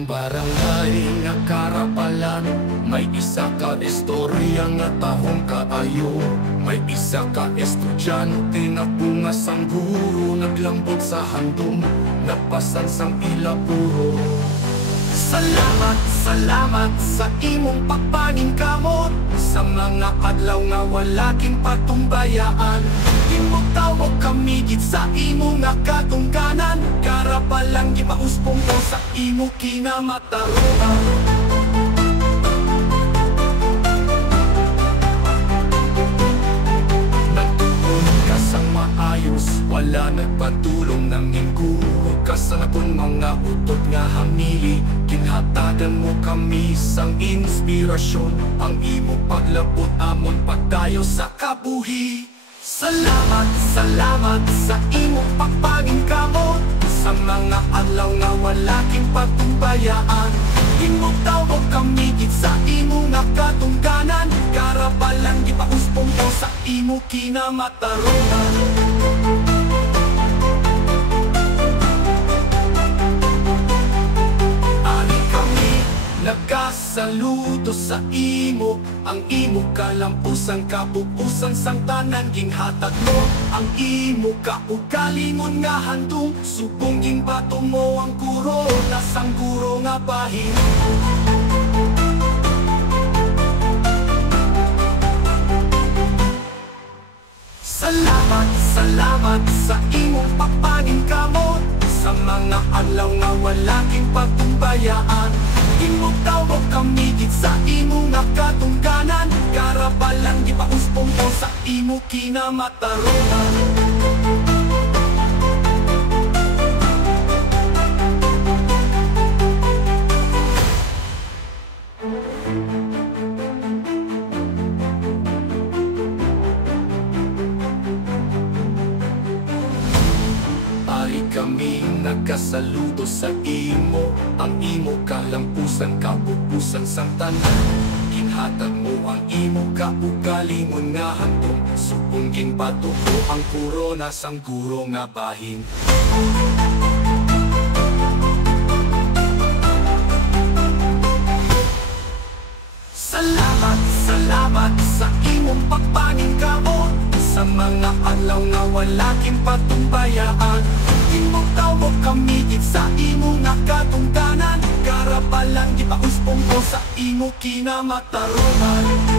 ang barangay nga Karapalan. May isa ka istorya nga tahong kaayo. May isa ka estudyante na bungas ang guro. Naglambot sa handom, napasan sang ila puro. Salamat, salamat sa imong pagpaningkamot sa mga adlaw nga wala king patumbayaan. Imong tawag kami gid sa imo nga katungkanan. Karapalang gipauspong ko sa imo kinamataruan. Nagtuon ka sang maayos, wala nagpatulong ng hinguro ka sa nakon mga utot nga hamili. Kinhatagan mo kami sang inspirasyon, ang imo paglabot amon pagdayo sa kabuhi. Salamat, salamat sa imong pagpaningkamot sa mga adlaw nga wala king patumbayaan. Imong tawag kami gid sa imo nga katungkanan. Karapalang gipauspong ko sa imo kinamataruan. Nagkasaludo sa imo, ang imo kalampusan, kapupusan sang tanan ginhatag mo. Ang imo kaugalingon nga handong, subong ging bato mo ang guro, nasang guro nga bahin. Salamat, salamat sa imong pagpaningkamot sa mga adlaw nga wala king patumbayaan. Imong tawag kami gid sa imo nga katungkanan. Karapalang gipauspong ko sa imo kinamataruan. Kami nagkasaludo sa imo, ang imo kalampusan, kapupusan sang tanan. Kinhatag mo ang imo kaugalingon nga handom, subong ginbato ko ang korona sang guro nga bahin. Salamat, salamat sa imong pagpaningkamot sa mga adlaw nga wala king patumbayaan. Imong tawag kami gid sa imo nga katungkanan. Karapalang gipauspong ko sa imo kinamataruan.